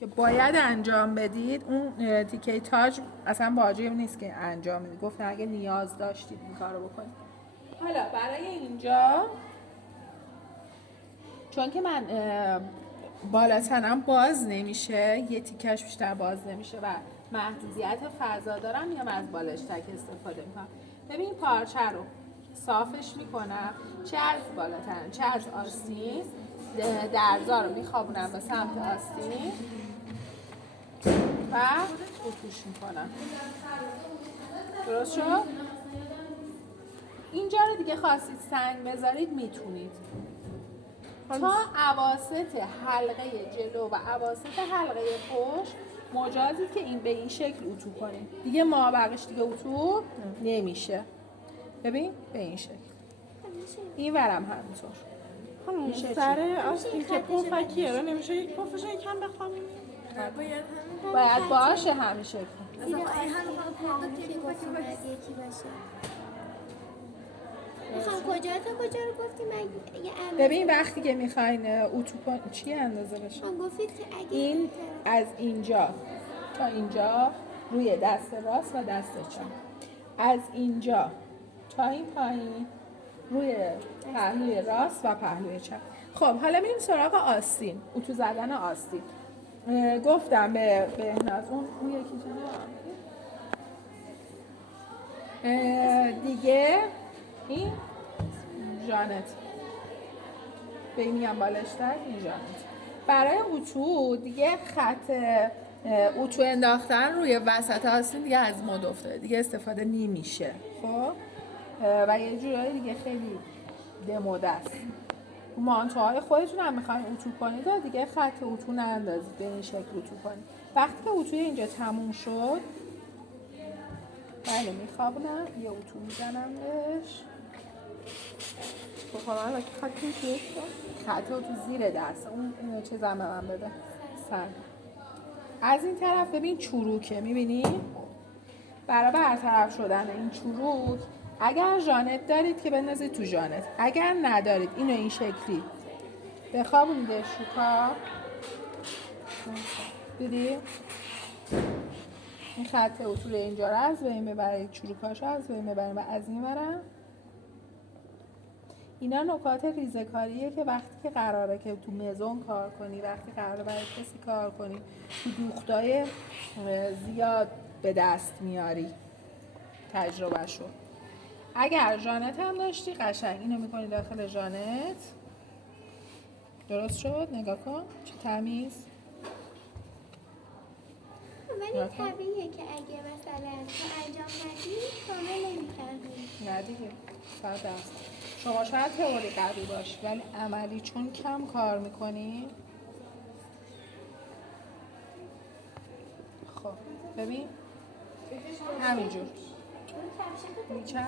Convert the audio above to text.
که باید انجام بدید. اون تیکه تاج اصلا واجب نیست که انجام بدید، گفتن اگه نیاز داشتید این کارو بکنید. حالا برای اینجا چون که من بالا تنم باز نمیشه، یه تیکش بیشتر باز نمیشه و محدودیت فضا دارم، میام از بالشتک استفاده میکنم. ببین پارچه رو صافش میکنم، چه از بالا تن چه از آستین، درزا رو میخوابونم به سمت آستین و اتوش میکنم. درست شد؟ اینجا رو دیگه خواستید سنگ بذارید میتونید. تا اواسط حلقه جلو و اواسط حلقه پشت مجازید که این به این شکل اتو کنید. دیگه مابقیش دیگه اتو نمیشه. ببین به این شکل. این ورم همینطور. سر آستین که پفکیه رو نمیشه یک پفش یکم بخوابیم؟ باید باشه همین شکل. این هم یکی باشه. میخوام کجا تا کجا رو گفتیم؟ ببین وقتی که میخواین اتو چی اندازه بشه؟ گفتید که اگه این از اینجا تا اینجا روی دست راست و دست چپ، از اینجا تا این پایین روی پهلوی راست و پهلوی چپ. خب حالا میریم سراغ آستین، اتو زدن آستین. گفتم به بهناز اون یکی دیگه این ژانت به این میگم بالشتک، این ژانت. برای اتو دیگه خط اتو انداختن روی وسط آستین دیگه از مد افتاده، دیگه استفاده نمیشه. خب و یه جورایی دیگه خیلی دموده است. مانتوهای خودتون هم میخواین اتو کنید دیگه خط اتو نندازید، به این شکل اتو کنید. وقتی که اتوی اینجا تموم شد بله میخوابونم، یه اتو میزنم بهش. بخوام الان خطی توی خط اتو زیر دست اون چه زمه من بده سر. از این طرف ببین چروکه، میبینی؟ برای برطرف شدن این چروک اگر ژانت دارید که بندازید تو ژانت، اگر ندارید اینو این شکلی بخوابونیدش رو کار. دیدی؟ این خط اصول اینجا رو از بین ببرید، چروکاشو از بین ببرید و از این برم. اینا نکات ریزه‌کاریه که وقتی که قراره که تو مزون کار کنی، وقتی قراره برای کسی کار کنی، تو دوختای زیاد به دست میاری تجربه شو. اگر ژانت هم داشتی قشنگ اینو میکنی داخل ژانت. درست شد؟ نگاه کن چه تمیز. ولی طبیعیه که اگه مثلا تو انجام ندی کامل نمی‌فهمی. نه دیگه 100%. شما شاید تئوری قوی باش ولی عملی چون کم کار میکنی. خب ببین همینجور میچرخ